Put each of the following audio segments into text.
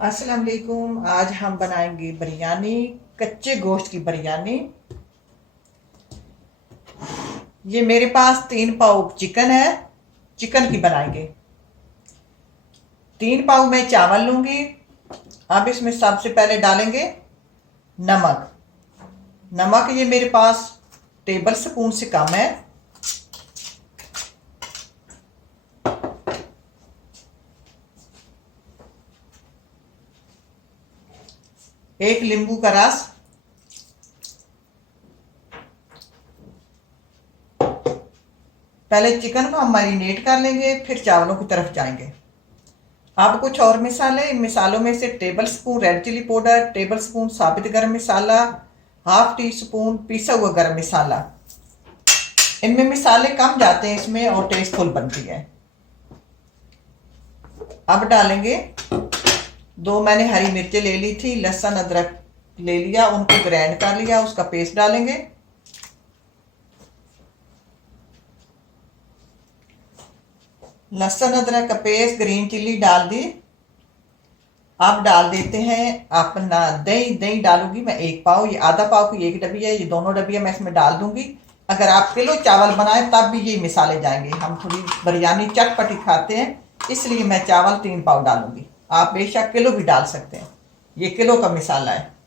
अस्सलाम वालेकुम। आज हम बनाएंगे बिरयानी, कच्चे गोश्त की बिरयानी। ये मेरे पास 3 पाव चिकन है। चिकन की बनाएंगे। 3 पाव मैं चावल लूंगी। अब इसमें सबसे पहले डालेंगे नमक। नमक ये मेरे पास टेबल स्पून से कम है। एक नींबू का रस। पहले चिकन को हम मैरिनेट कर लेंगे, फिर चावलों की तरफ जाएंगे। अब कुछ और मसाले। इन मसालों में से tablespoon red chilli powder, tablespoon साबित गरम मसाला, हाफ टी स्पून पिसा हुआ गरम मसाला। इनमें मसाले कम जाते हैं इसमें और टेस्टफुल बनती है। अब डालेंगे 2 मैंने हरी मिर्चें ले ली थी, लहसुन अदरक ले लिया, उनको ग्राइंड कर लिया, उसका पेस्ट डालेंगे। लहसुन अदरक का पेस्ट, ग्रीन चिल्ली डाल दी। अब डाल देते हैं अपना दही। दही डालूंगी मैं 1 पाव। ये आधा पाव की 1 डब्बी है, ये दोनों डब्बियां मैं इसमें डाल दूंगी। अगर आप किलो चावल बनाए तब भी ये मिसाले जाएंगे। हम थोड़ी बिरयानी चटपटी खाते हैं, इसलिए मैं चावल 3 पाव डालूंगी। आप बेशक किलो भी डाल सकते हैं। ये किलो का मिसाला है।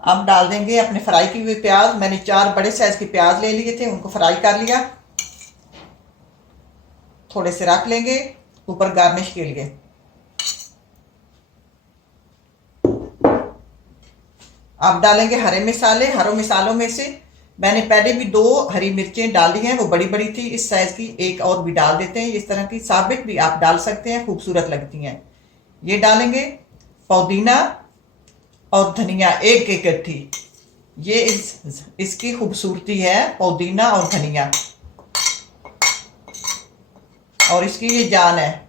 अब डाल देंगे अपने फ्राई किए हुए प्याज। मैंने 4 बड़े साइज के प्याज ले लिए थे, उनको फ्राई कर लिया। थोड़े से रख लेंगे ऊपर गार्निश के लिए। अब डालेंगे हरे मसाले। हरे मसालों में से मैंने पहले भी 2 हरी मिर्चें डाली हैं, वो बड़ी बड़ी थी इस साइज की। एक और भी डाल देते हैं। इस तरह की साबित भी आप डाल सकते हैं, खूबसूरत लगती हैं। ये डालेंगे पुदीना और धनिया एक एक गट्ठी। ये इसकी खूबसूरती है, पुदीना और धनिया, और इसकी ये जान है।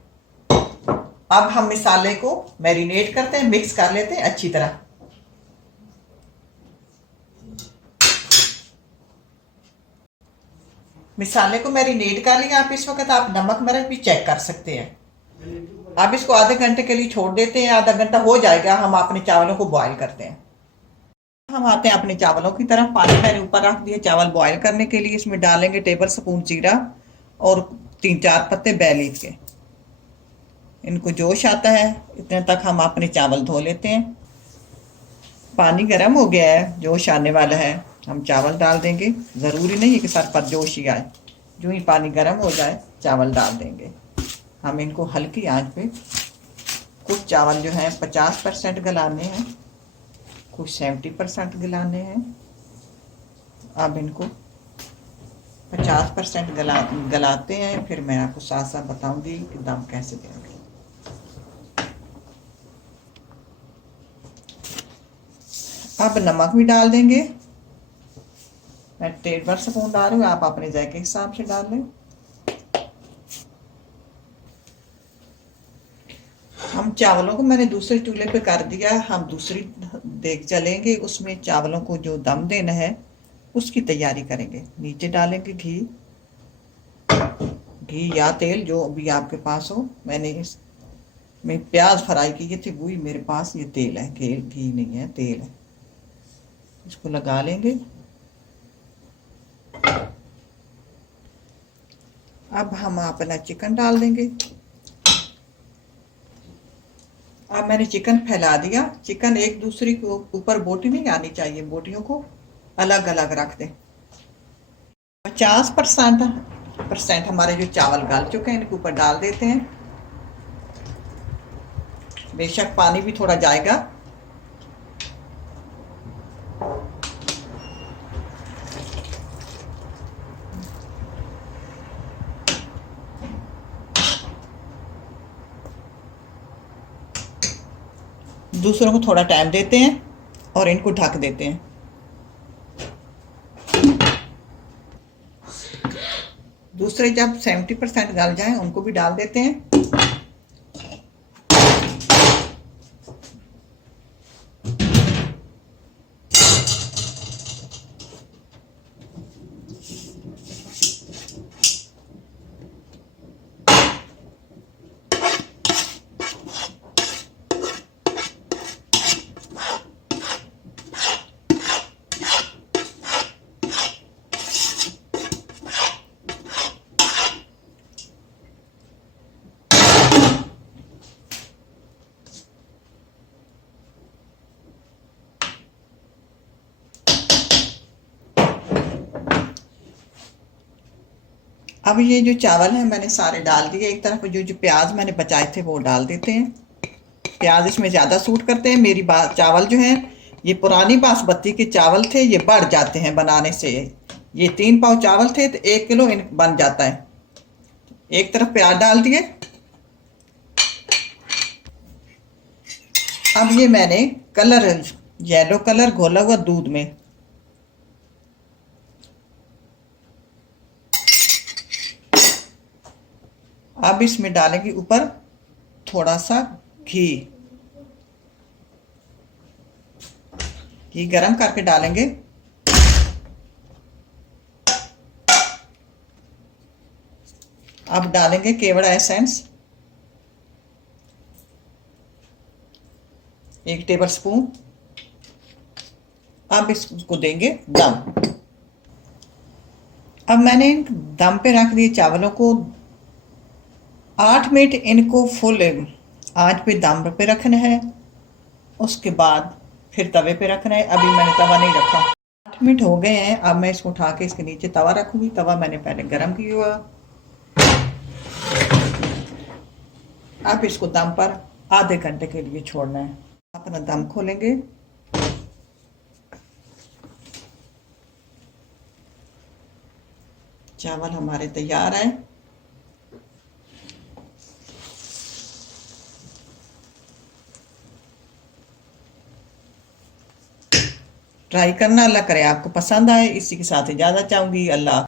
अब हम मसाले को मैरिनेट करते हैं, मिक्स कर लेते हैं अच्छी तरह। मसाले को मैरिनेट कर लिया। आप इस वक्त आप नमक मिर्च भी चेक कर सकते हैं। अब इसको आधे घंटे के लिए छोड़ देते हैं। आधा घंटा हो जाएगा, हम अपने चावलों को बॉईल करते हैं। हम आते हैं अपने चावलों की तरफ। पानी मैंने ऊपर रख दिया चावल बॉईल करने के लिए। इसमें डालेंगे टेबल स्पून जीरा और 3-4 पत्ते bay लीफ के। इनको जोश आता है इतने तक हम अपने चावल धो लेते हैं। पानी गर्म हो गया है, जोश आने वाला है, हम चावल डाल देंगे। ज़रूरी नहीं है कि सर पर जोश ही आए। जो ही पानी गर्म हो जाए चावल डाल देंगे। हम इनको हल्की आंच पे, कुछ चावल जो हैं 50% गलाने हैं, कुछ 70% गलाने हैं। अब इनको 50% गलाते हैं, फिर मैं आपको साथ साथ बताऊंगी कि दम कैसे देंगे। अब नमक भी डाल देंगे। मैं टेबल स्पून डाल रही हूँ, आप अपने जायके के हिसाब से डाल लें। हम चावलों को मैंने दूसरे चूल्हे पे कर दिया। हम दूसरी देख चलेंगे, उसमें चावलों को जो दम देना है उसकी तैयारी करेंगे। नीचे डालेंगे घी। घी या तेल जो भी आपके पास हो। मैंने इसमें प्याज फ्राई किए थे, वही मेरे पास ये तेल है। घी नहीं है, तेल है। इसको लगा लेंगे। अब हम अपना चिकन डाल देंगे। अब मैंने चिकन फैला दिया। चिकन एक दूसरे के ऊपर बोटी नहीं आनी चाहिए, बोटियों को अलग अलग रख दें। 50% हमारे जो चावल गल चुके हैं इनके ऊपर डाल देते हैं। बेशक पानी भी थोड़ा जाएगा। दूसरों को थोड़ा टाइम देते हैं और इनको ढक देते हैं। दूसरे जब 70% गल जाएं उनको भी डाल देते हैं। अब ये जो चावल है मैंने सारे डाल दिए। एक तरफ जो जो प्याज मैंने बचाए थे वो डाल देते हैं। प्याज इसमें ज़्यादा सूट करते हैं। मेरी बात चावल जो हैं ये पुरानी बासमती के चावल थे, ये बढ़ जाते हैं बनाने से। ये 3 पाव चावल थे तो 1 किलो इन बन जाता है। एक तरफ प्याज डाल दिए। अब ये मैंने कलर येलो कलर घोला हुआ दूध में, अब इसमें डालेंगे ऊपर थोड़ा सा घी। घी गरम करके डालेंगे। अब डालेंगे केवड़ा एसेंस 1 टेबल स्पून। अब इसको देंगे दम। अब मैंने दम पे रख दिए चावलों को। 8 मिनट इनको फुल आंच पे दम पे रखना है। उसके बाद फिर तवे पे रखना है। अभी मैंने तवा नहीं रखा। 8 मिनट हो गए हैं। अब मैं इसको उठा के इसके नीचे तवा रखूंगी। तवा मैंने पहले गरम किया हुआ। अब इसको दम पर आधे घंटे के लिए छोड़ना है। अपना दम खोलेंगे। चावल हमारे तैयार है। ट्राई करना। अल्लाह करे आपको पसंद आए। इसी के साथ इजाज़त चाहूँगी। अल्लाह।